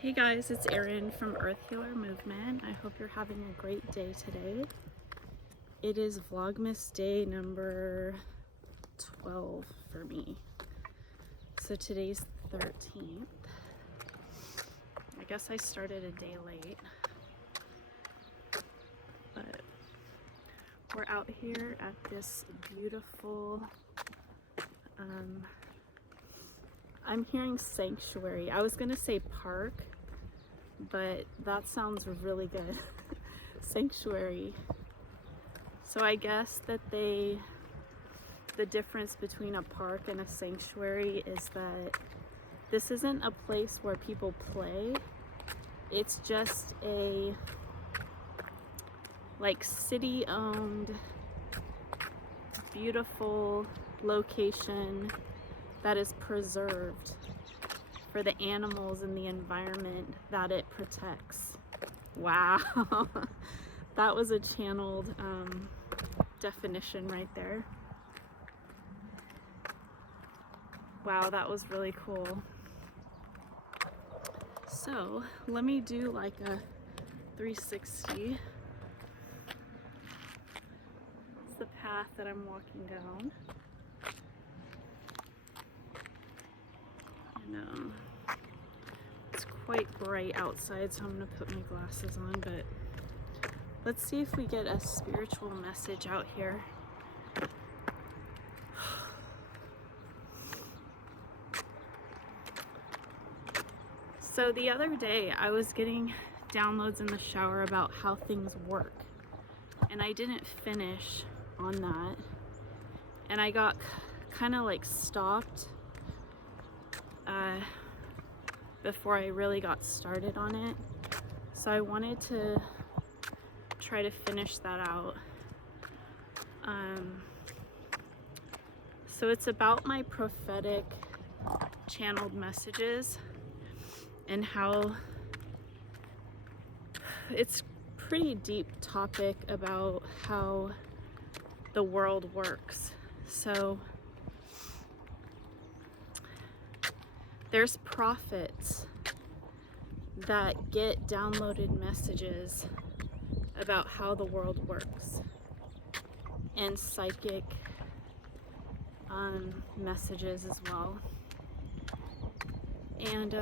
Hey guys, it's Erin from Earth Healer Movement. I hope you're having a great day today. It is Vlogmas day number 12 for me. So today's 13th. I guess I started a day late. But we're out here at this beautiful, I'm hearing sanctuary. I was gonna say park, but that sounds really good. Sanctuary. So I guess that the difference between a park and a sanctuary is that this isn't a place where people play. It's just a like city-owned, beautiful location that is preserved for the animals and the environment that it protects. Wow. That was a channeled definition right there. Wow, that was really cool. So let me do like a 360. It's the path that I'm walking down. And it's quite bright outside, so I'm gonna put my glasses on, but let's see if we get a spiritual message out here. So the other day I was getting downloads in the shower about how things work, and I didn't finish on that, and I got kind of like stopped before I really got started on it. So I wanted to try to finish that out. So it's about my prophetic channeled messages and how it's pretty deep topic about how the world works. So there's prophets that get downloaded messages about how the world works, and psychic messages as well. And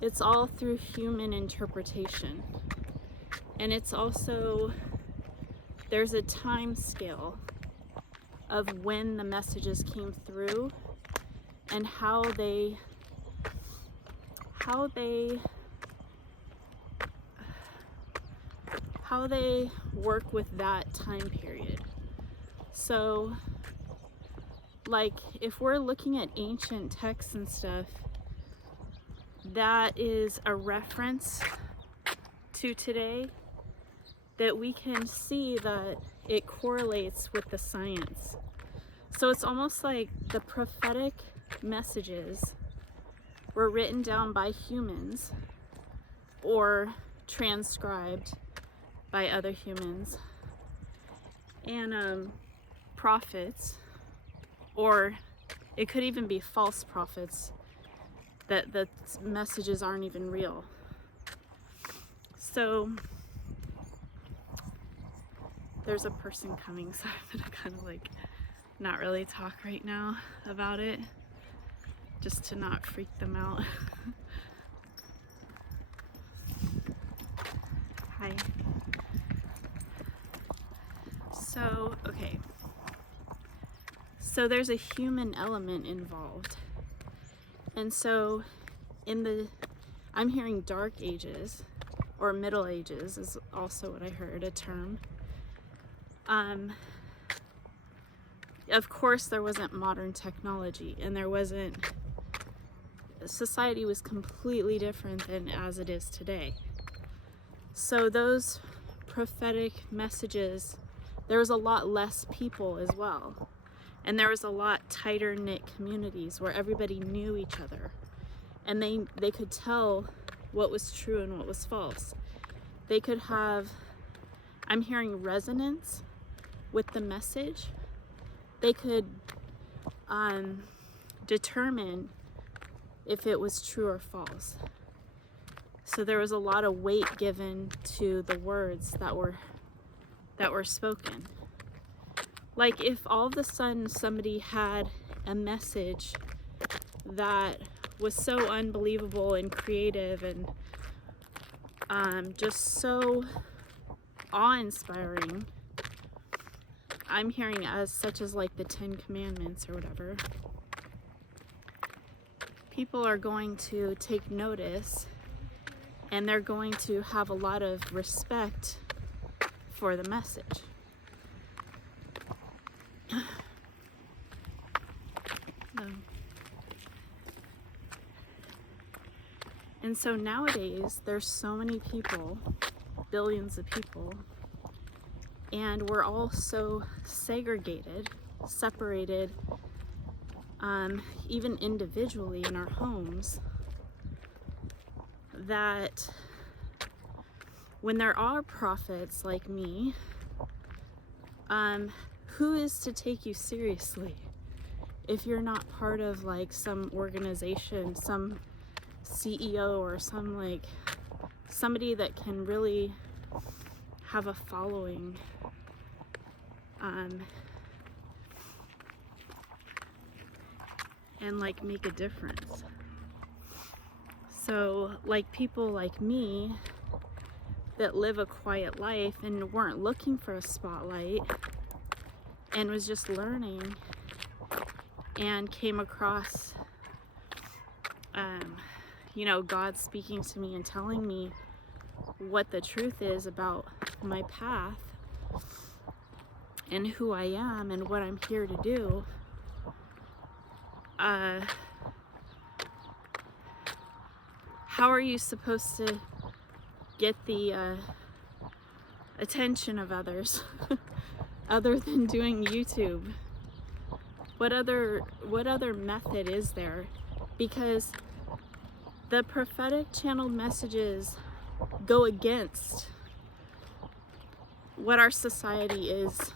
it's all through human interpretation. And it's also, there's a time scale of when the messages came through and how they work with that time period. So like if we're looking at ancient texts and stuff, that is a reference to today that we can see that it correlates with the science. So it's almost like the prophetic messages were written down by humans or transcribed by other humans, and prophets, or it could even be false prophets, that the messages aren't even real. So there's a person coming, so I'm gonna kind of like not really talk right now about it, just to not freak them out. Hi. So, okay. So there's a human element involved. And so I'm hearing dark ages, or middle ages is also what I heard, a term. Of course there wasn't modern technology, and society was completely different than as it is today. So those prophetic messages, there was a lot less people as well. And there was a lot tighter knit communities where everybody knew each other. And they could tell what was true and what was false. They could have, I'm hearing resonance with the message. They could determine if it was true or false. So there was a lot of weight given to the words that were spoken. Like if all of a sudden somebody had a message that was so unbelievable and creative and just so awe-inspiring, I'm hearing as such as like the 10 Commandments or whatever, people are going to take notice and they're going to have a lot of respect for the message. And so nowadays, there's so many people, billions of people, and we're all so segregated, separated, even individually in our homes, that when there are prophets like me, who is to take you seriously if you're not part of like some organization, some CEO or some like somebody that can really have a following, and like make a difference. So like people like me that live a quiet life and weren't looking for a spotlight and was just learning and came across you know, God speaking to me and telling me what the truth is about my path and who I am and what I'm here to do. How are you supposed to get the attention of others other than doing YouTube? What other method is there? Because the prophetic channeled messages go against what our society is.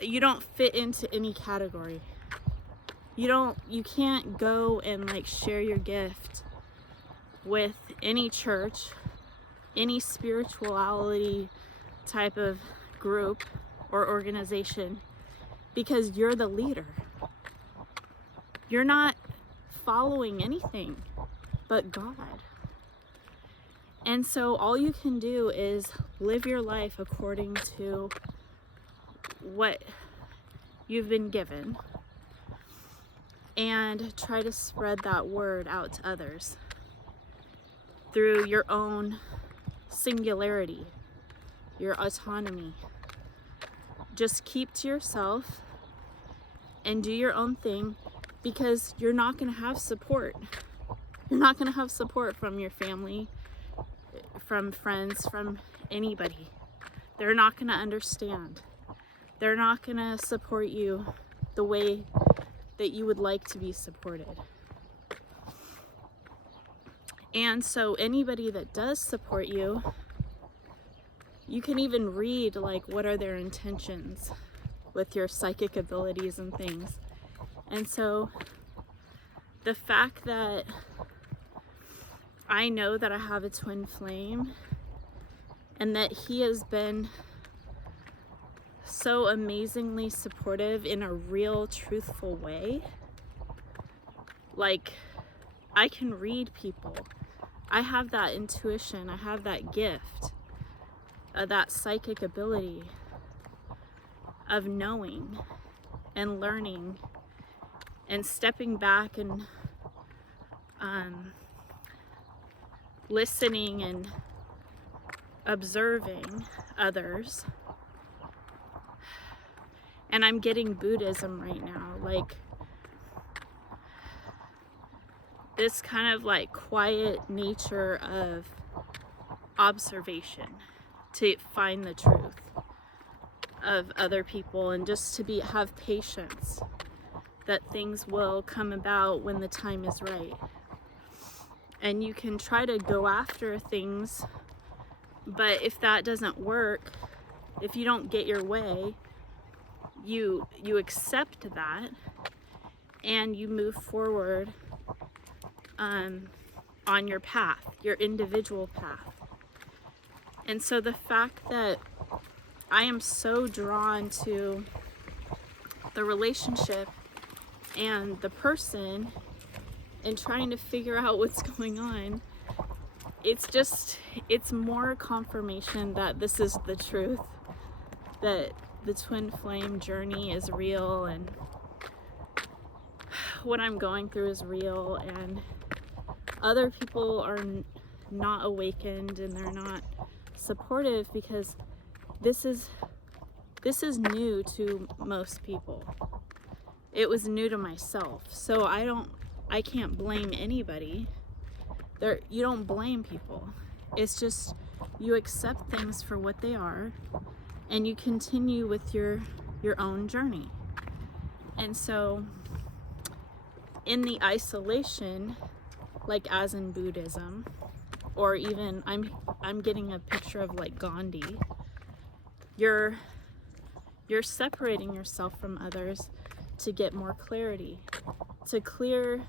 You don't fit into any category. You can't go and like share your gift with any church, any spirituality type of group or organization, because you're the leader. You're not following anything but God. And so all you can do is live your life according to what you've been given and try to spread that word out to others through your own singularity, your autonomy. Just keep to yourself and do your own thing, because you're not going to have support. You're not going to have support from your family, from friends, from anybody. They're not going to understand. They're not going to support you the way that you would like to be supported. And so anybody that does support you, you can even read like what are their intentions with your psychic abilities and things. And so the fact that I know that I have a twin flame and that he has been so amazingly supportive in a real, truthful way, like I can read people. I have that intuition, I have that gift, that psychic ability of knowing and learning and stepping back and listening and observing others. And I'm getting Buddhism right now, like this kind of like quiet nature of observation to find the truth of other people, and just to have patience that things will come about when the time is right. And you can try to go after things, but if that doesn't work, if you don't get your way, you accept that and you move forward on your path, your individual path. And so the fact that I am so drawn to the relationship and the person and trying to figure out what's going on, it's more confirmation that this is the truth, that the twin flame journey is real, and what I'm going through is real, and other people are not awakened and they're not supportive because this is new to most people. It was new to myself, so I can't blame anybody. You don't blame people. It's just you accept things for what they are and you continue with your own journey. And so in the isolation, like as in Buddhism, or even I'm getting a picture of like Gandhi, you're separating yourself from others to get more clarity, to clear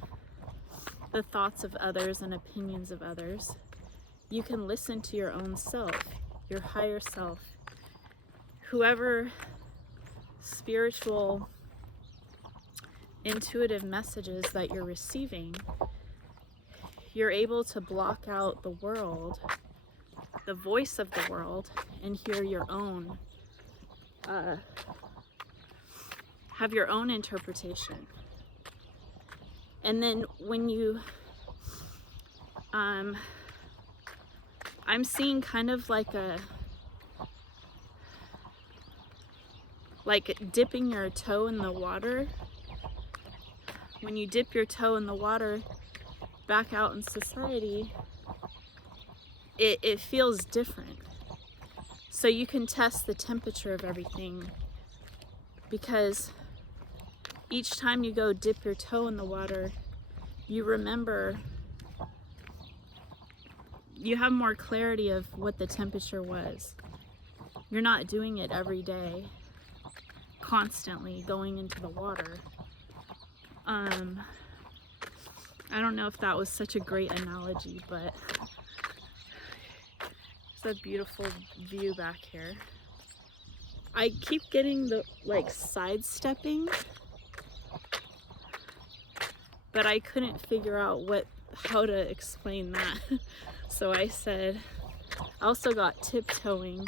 the thoughts of others and opinions of others. You can listen to your own self, your higher self, whoever spiritual, intuitive messages that you're receiving. You're able to block out the world, the voice of the world, and hear your own, have your own interpretation. And then when you, I'm seeing kind of like dipping your toe in the water. When you dip your toe in the water back out in society, it feels different. So you can test the temperature of everything, because each time you go dip your toe in the water, you remember, you have more clarity of what the temperature was. You're not doing it every day, constantly going into the water. I don't know if that was such a great analogy, but it's a beautiful view back here. I keep getting the sidestepping, but I couldn't figure out how to explain that. So I said, I also got tiptoeing.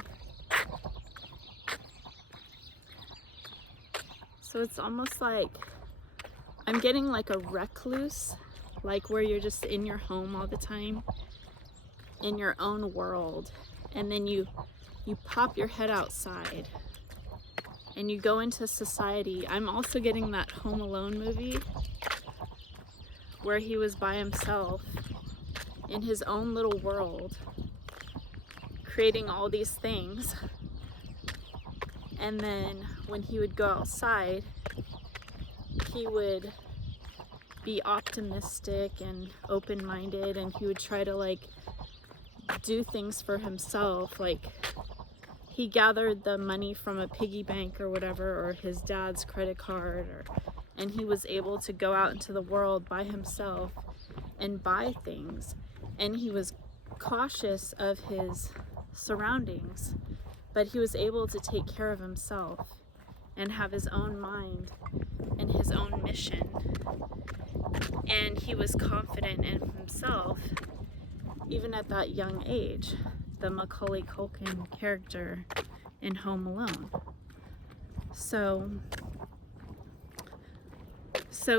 So it's almost like I'm getting like a recluse, like where you're just in your home all the time, in your own world, and then you pop your head outside and you go into society. I'm also getting that Home Alone movie where he was by himself in his own little world, creating all these things. And then when he would go outside, he would be optimistic and open-minded, and he would try to do things for himself. Like, he gathered the money from a piggy bank or whatever, or his dad's credit card, and he was able to go out into the world by himself and buy things. And he was cautious of his surroundings, but he was able to take care of himself and have his own mind and his own mission. And he was confident in himself, even at that young age, the Macaulay Culkin character in Home Alone. So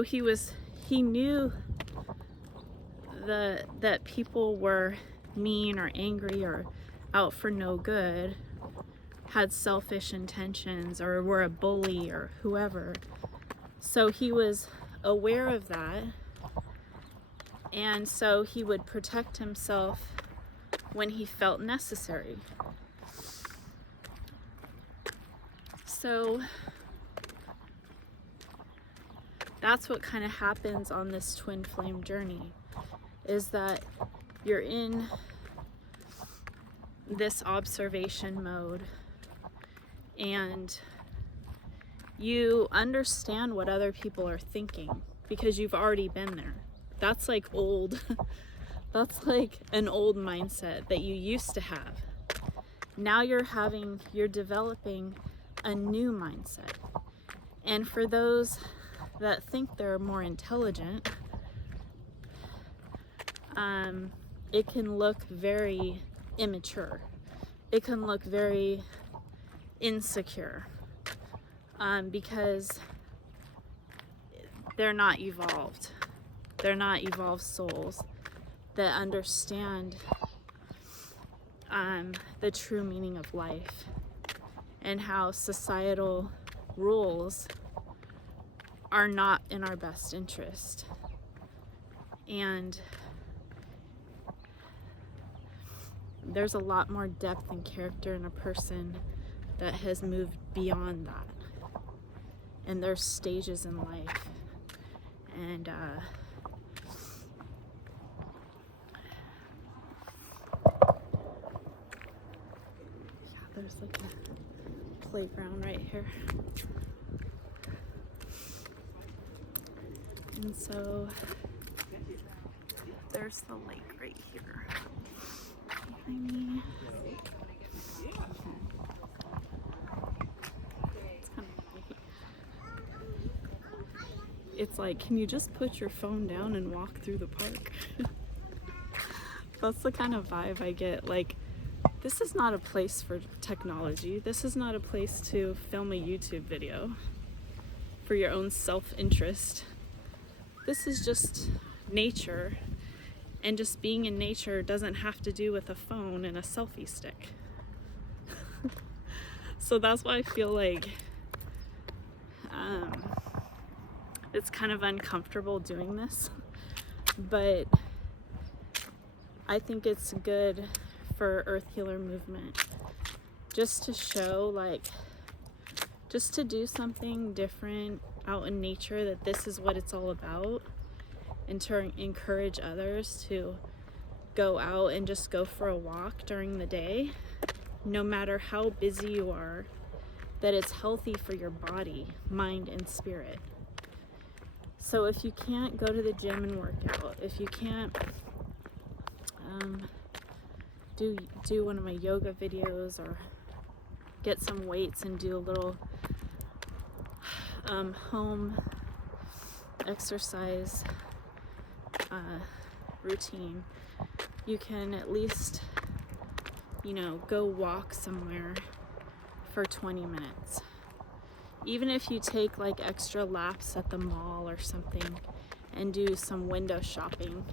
he knew that people were mean or angry or out for no good, had selfish intentions, or were a bully or whoever. So he was aware of that, and so he would protect himself when he felt necessary. So that's what kind of happens on this twin flame journey, is that you're in this observation mode and you understand what other people are thinking. because you've already been there. That's like old, that's like an old mindset that you used to have. Now you're developing a new mindset. And for those that think they're more intelligent, it can look very immature. It can look very insecure, because they're not evolved. They're not evolved souls that understand the true meaning of life and how societal rules are not in our best interest. And there's a lot more depth and character in a person that has moved beyond that. And there's stages in life. And there's like a playground right here. And so there's the lake right here behind me. It's like, can you just put your phone down and walk through the park? That's the kind of vibe I get. Like, this is not a place for technology. This is not a place to film a YouTube video for your own self-interest. This is just nature, and just being in nature doesn't have to do with a phone and a selfie stick. So that's why I feel like it's kind of uncomfortable doing this, but I think it's good for Earth Healer movement, just to show, like, just to do something different out in nature, that this is what it's all about, and to encourage others to go out and just go for a walk during the day, no matter how busy you are, that it's healthy for your body, mind, and spirit. So if you can't go to the gym and work out, if you can't do one of my yoga videos, or get some weights and do a little home exercise routine, you can at least, go walk somewhere for 20 minutes. Even if you take like extra laps at the mall or something and do some window shopping,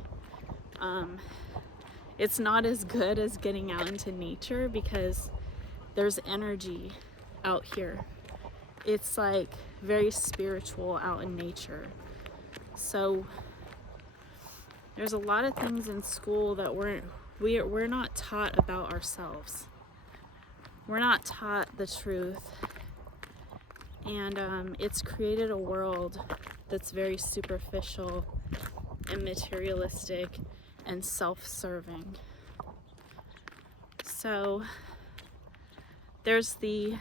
it's not as good as getting out into nature, because there's energy out here. It's like very spiritual out in nature. So there's a lot of things in school that we're not taught about ourselves. We're not taught the truth. And it's created a world that's very superficial and materialistic and self-serving. So there's I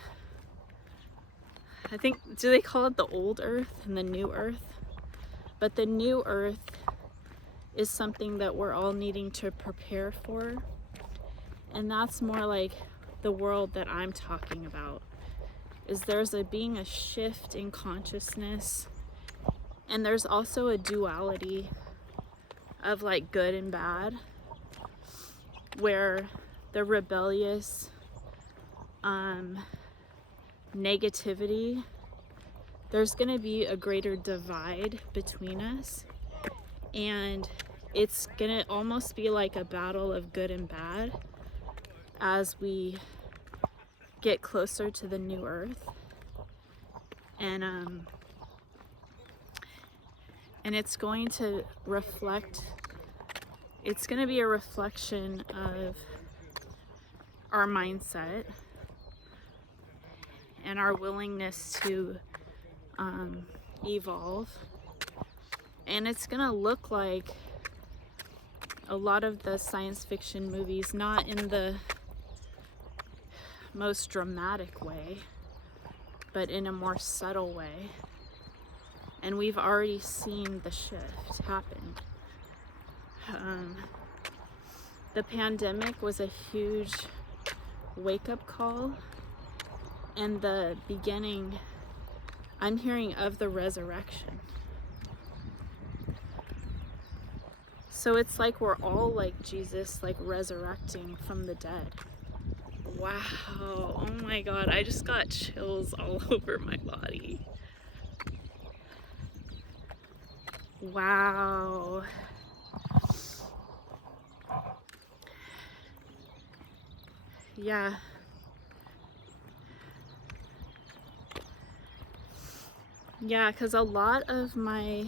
think, do they call it the old earth and the new earth? But the new earth is something that we're all needing to prepare for. And that's more like the world that I'm talking about. Is there's being a shift in consciousness, and there's also a duality of like good and bad, where the rebellious negativity, there's going to be a greater divide between us, and it's going to almost be like a battle of good and bad as we get closer to the new earth. And it's going to reflect, it's going to be a reflection of our mindset and our willingness to evolve. And it's going to look like a lot of the science fiction movies, not in the most dramatic way, but in a more subtle way. And we've already seen the shift happen. The pandemic was a huge wake-up call, and the beginning, I'm hearing, of the resurrection. So it's like we're all like Jesus, like resurrecting from the dead. Wow, oh my God, I just got chills all over my body. Wow. Yeah. Yeah, because a lot of my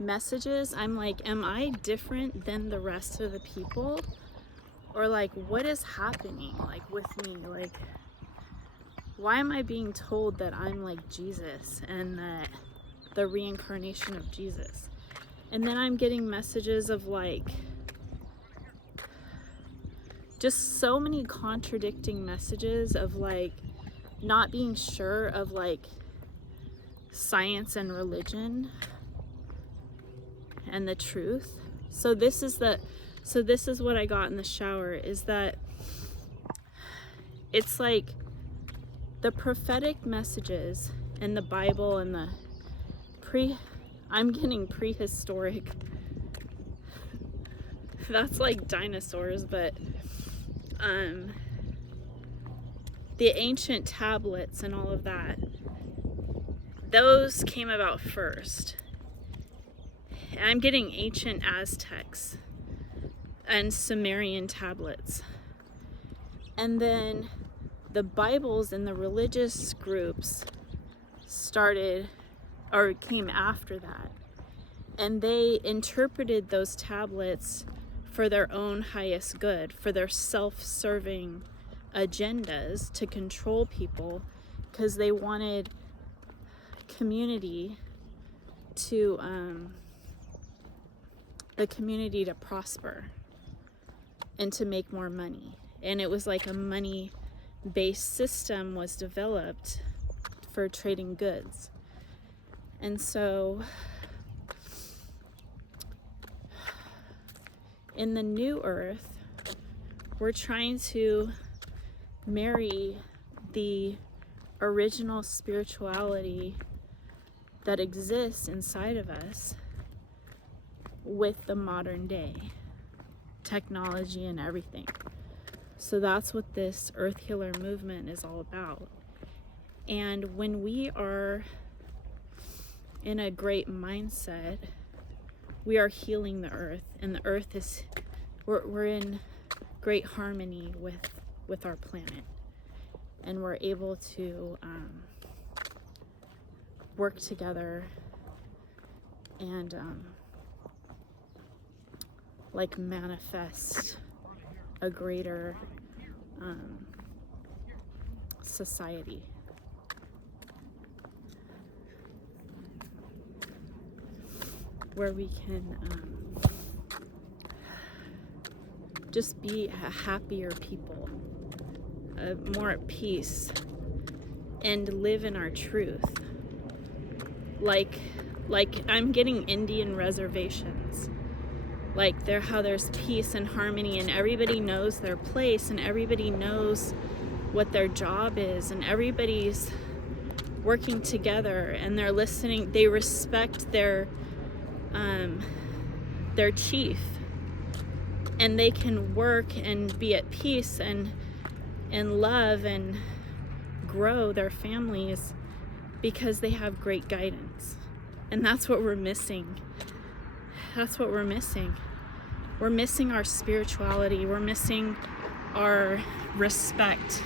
messages, I'm like, am I different than the rest of the people? Or like, what is happening like with me? Like, why am I being told that I'm like Jesus and that the reincarnation of Jesus? And then I'm getting messages of like, just so many contradicting messages of like not being sure of like science and religion and the truth. So this is what I got in the shower, is that it's like the prophetic messages in the Bible and the I'm getting prehistoric, that's like dinosaurs, but the ancient tablets and all of that, those came about first. I'm getting ancient Aztecs and Sumerian tablets. And then the Bibles and the religious groups started, or came after that. And they interpreted those tablets for their own highest good, for their self-serving agendas to control people, because they wanted community to, the community to prosper and to make more money. And it was like a money-based system was developed for trading goods. And so in the new earth, we're trying to marry the original spirituality that exists inside of us with the modern day technology and everything. So that's what this Earth Healer movement is all about. And when we are in a great mindset, we are healing the earth, and the earth is, we're in great harmony with our planet, and we're able to work together and like manifest a greater society. Where we can just be a happier people, more at peace, and live in our truth. Like I'm getting Indian reservations. Like how there's peace and harmony, and everybody knows their place, and everybody knows what their job is, and everybody's working together, and they're listening. They respect their chief, and they can work and be at peace and love and grow their families because they have great guidance. And that's what we're missing. That's what we're missing. We're missing our spirituality. We're missing our respect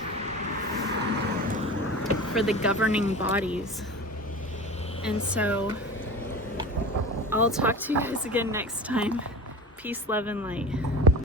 for the governing bodies. And so I'll talk to you guys again next time. Peace, love, and light.